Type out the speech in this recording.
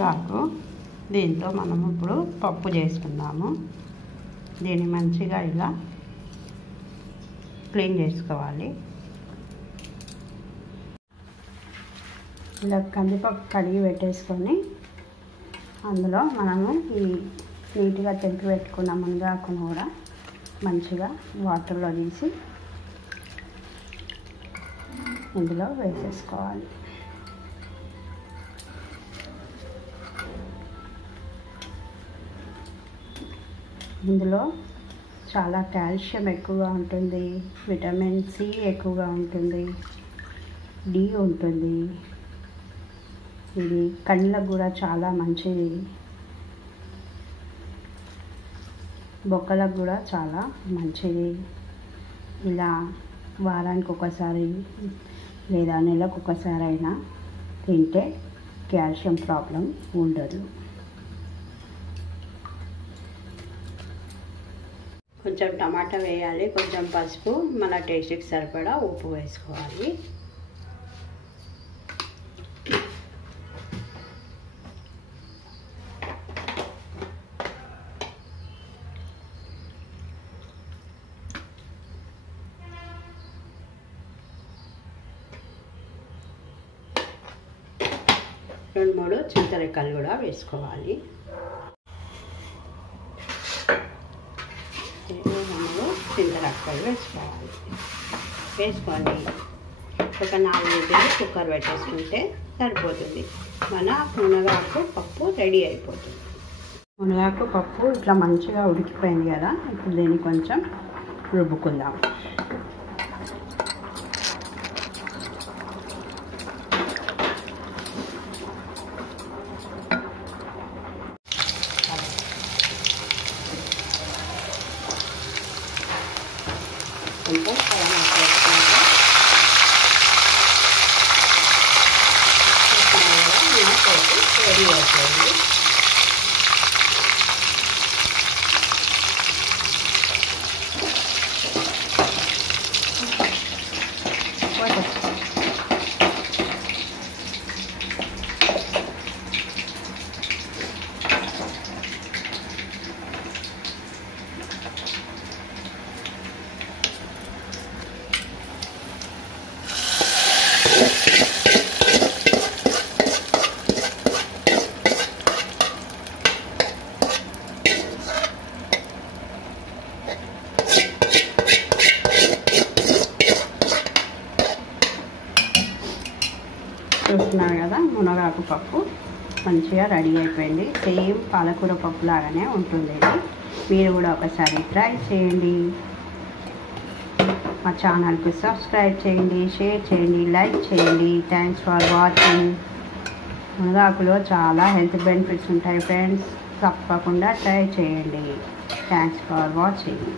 మునగాకు. దీంతో మనం ఇప్పుడు పప్పు చేసుకుందాము. దీన్ని మంచిగా ఇలా క్లీన్ చేసుకోవాలి. ఇలా కందిపప్పు కడిగి పెట్టేసుకొని అందులో మనము ఈ నీట్గా తెంపి పెట్టుకున్న మునగాకును కూడా మంచిగా వాటర్లో తీసి ఇందులో వేసేసుకోవాలి. ఇందులో చాలా కాల్షియం ఎక్కువగా ఉంటుంది, విటమిన్ సి ఎక్కువగా ఉంటుంది, డి ఉంటుంది. ఇది కళ్ళకు కూడా చాలా మంచిది, బొక్కలకు కూడా చాలా మంచిది. ఇలా వారానికి ఒకసారి లేదా నెలకు ఒకసారి అయినా తింటే కాల్షియం ప్రాబ్లం ఉండదు. కొంచెం టమాటా వేయాలి, కొంచెం పసుపు, మన టేస్ట్కి సరిపడా ఉప్పు వేసుకోవాలి. రెండు మూడు చింతరెక్కలు కూడా వేసుకోవాలి. చింతరెక్కలు వేసుకోవాలి. వేసుకొని ఒక 4 విజిల్లు కుక్కర్ పెట్టేసుకుంటే సరిపోతుంది. మన మునగాకు పప్పు రెడీ అయిపోతుంది. మునగాకు పప్పు ఇట్లా మంచిగా ఉడికిపోయింది కదా, ఇప్పుడు దీన్ని కొంచెం రుబ్బుకుందాం. కొంచెం రెడీ అయిపోయింది. చూస్తున్నారు కదా, మునగాకు పప్పు మంచిగా రెడీ అయిపోయింది. సేమ్ పాలకూర పప్పు లాగానే ఉంటుంది. మీరు కూడా ఒకసారి ట్రై చేయండి. మా ఛానల్కి సబ్స్క్రైబ్ చేయండి, షేర్ చేయండి, లైక్ చేయండి. Thanks for watching. మునగాకులో చాలా హెల్త్ బెనిఫిట్స్ ఉంటాయి ఫ్రెండ్స్, తప్పకుండా ట్రై చేయండి. Thanks for watching.